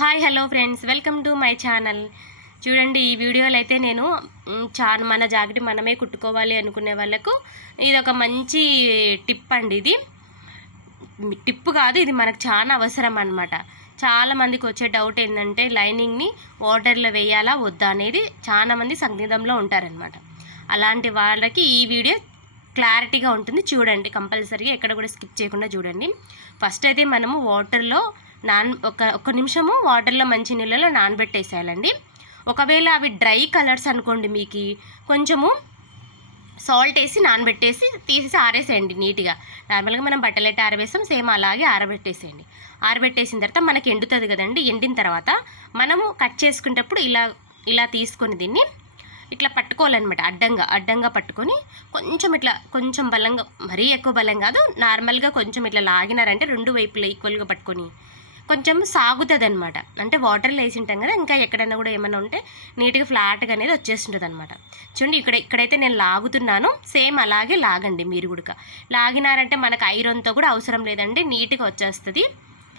Hi hello friends. Welcome to my channel. చూడండి ఈ వీడియోలో అయితే నేను చా మన జాకెట్ మనమే కుట్టుకోవాలి అనుకునే వాళ్ళకు ఇది ఒక మంచి టిప్ అండి ఇది. టిప్ కాదు ఇది మనకు చాలా అవసరం అనమాట చాలా మందికి వచ్చే డౌట్ ఏంటంటే లైనింగ్ని వాటర్లో వేయాలా వద్దా అనేది చాలా మంది సందిగ్ధంలో ఉంటారనమాట అలాంటి వాళ్ళకి ఈ వీడియో క్లారిటీగా ఉంటుంది. చూడండి కంపల్సరీగా ఎక్కడ కూడా స్కిప్ చేయకుండా చూడండి. ఫస్ట్ అయితే మనము వాటర్లో నాన్ ఒక ఒక నిమిషము వాటర్లో మంచి నీళ్ళలో నానబెట్టేసేయాలండి. ఒకవేళ అవి డ్రై కలర్స్ అనుకోండి మీకు కొంచెము సాల్ట్ వేసి నానబెట్టేసి తీసేసి ఆరేసేయండి నీట్గా. నార్మల్గా మనం బట్టలు ఎట్టి ఆరవేస్తాం సేమ్ అలాగే ఆరబెట్టేసేయండి. ఆరబెట్టేసిన తర్వాత మనకి ఎండుతుంది కదండి ఎండిన తర్వాత మనము కట్ చేసుకునేటప్పుడు ఇలా ఇలా తీసుకొని దీన్ని ఇట్లా పట్టుకోవాలన్నమాట అడ్డంగా అడ్డంగా పట్టుకొని కొంచెం ఇట్లా కొంచెం బలంగా మరీ ఎక్కువ బలం కాదు నార్మల్గా కొంచెం ఇట్లా లాగినారంటే రెండు వైపులా ఈక్వల్గా పట్టుకొని కొంచెం సాగుతుంది అనమాట అంటే వాటర్లో వేసి ఉంటాం కదా ఇంకా ఎక్కడైనా కూడా ఏమైనా ఉంటే నీట్గా ఫ్లాట్గా అనేది వచ్చేస్తుంటుంది అనమాట చూడండి ఇక్కడ ఇక్కడైతే నేను లాగుతున్నాను సేమ్ అలాగే లాగండి మీరు కూడా. లాగినారంటే మనకు ఐరన్తో కూడా అవసరం లేదండి నీట్గా వచ్చేస్తుంది.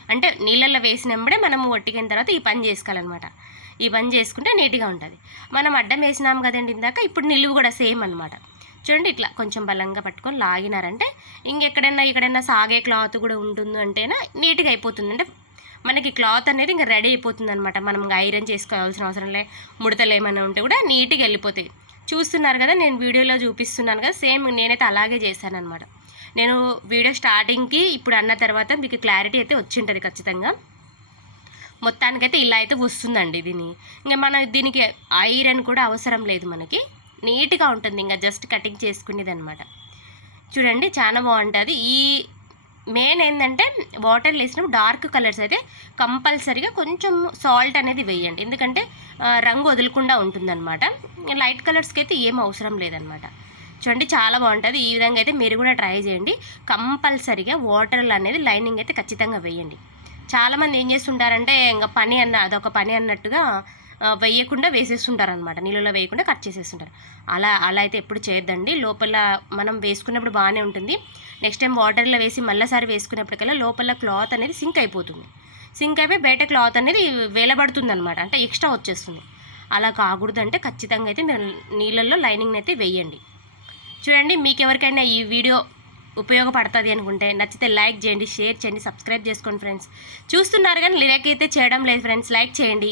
అంటే నీళ్ళల్లో వేసినప్పుడే మనము ఒట్టికిన తర్వాత ఈ పని చేసుకోవాలన్నమాట. ఈ పని చేసుకుంటే నీట్గా ఉంటుంది. మనం అడ్డం వేసినాం కదండి ఇందాక ఇప్పుడు నిలువు కూడా సేమ్ అనమాట చూడండి ఇట్లా కొంచెం బలంగా పట్టుకొని లాగినారంటే ఇంకెక్కడైనా ఇక్కడైనా సాగే క్లాత్ కూడా ఉంటుంది అంటేనా నీట్గా అయిపోతుంది అంటే మనకి క్లాత్ అనేది ఇంకా రెడీ అయిపోతుంది అనమాట మనం ఇంకా ఐరన్ చేసుకోవాల్సిన అవసరం లే. ముడతలు ఏమైనా ఉంటే కూడా నీట్గా వెళ్ళిపోతాయి. చూస్తున్నారు కదా నేను వీడియోలో చూపిస్తున్నాను కదా సేమ్ నేనైతే అలాగే చేశాను అనమాట నేను వీడియో స్టార్టింగ్కి ఇప్పుడు అన్న తర్వాత మీకు క్లారిటీ అయితే వచ్చింటుంది ఖచ్చితంగా. మొత్తానికైతే ఇలా అయితే వస్తుందండి దీని. ఇంకా మన దీనికి ఐరన్ కూడా అవసరం లేదు మనకి. నీట్గా ఉంటుంది ఇంకా జస్ట్ కటింగ్ చేసుకునేది అనమాట చూడండి చాలా బాగుంటుంది. ఈ మెయిన్ ఏంటంటే వాటర్ వేసినప్పుడు డార్క్ కలర్స్ అయితే కంపల్సరీగా కొంచెం సాల్ట్ అనేది వేయండి. ఎందుకంటే రంగు వదలకుండా ఉంటుందన్నమాట. లైట్ కలర్స్కి అయితే ఏం అవసరం లేదనమాట చూడండి చాలా బాగుంటుంది. ఈ విధంగా అయితే మీరు కూడా ట్రై చేయండి. కంపల్సరీగా వాటర్లు అనేది లైనింగ్ అయితే ఖచ్చితంగా వేయండి. చాలామంది ఏం చేస్తుంటారంటే ఇంకా పని అన్న అదొక పని అన్నట్టుగా వేయకుండా వేసేస్తుంటారు అనమాట నీళ్ళలో వేయకుండా కట్ చేసేస్తుంటారు. అలా అలా అయితే ఎప్పుడు చేయొద్దండి. లోపల మనం వేసుకున్నప్పుడు బాగానే ఉంటుంది. నెక్స్ట్ టైం వాటర్లో వేసి మళ్ళీసారి వేసుకున్నప్పటికల్లా లోపల క్లాత్ అనేది సింక్ అయిపోతుంది. సింక్ అయిపోయి బయట క్లాత్ అనేది వేలబడుతుంది అనమాట అంటే ఎక్స్ట్రా వచ్చేస్తుంది. అలా కాకూడదంటే ఖచ్చితంగా అయితే మీరు నీళ్ళల్లో లైనింగ్ అయితే వేయండి. చూడండి మీకు ఎవరికైనా ఈ వీడియో ఉపయోగపడుతుంది అనుకుంటే నచ్చితే లైక్ చేయండి షేర్ చేయండి సబ్స్క్రైబ్ చేసుకోండి ఫ్రెండ్స్. చూస్తున్నారు కానీ లిరక్ అయితే చేయడం లేదు ఫ్రెండ్స్. లైక్ చేయండి.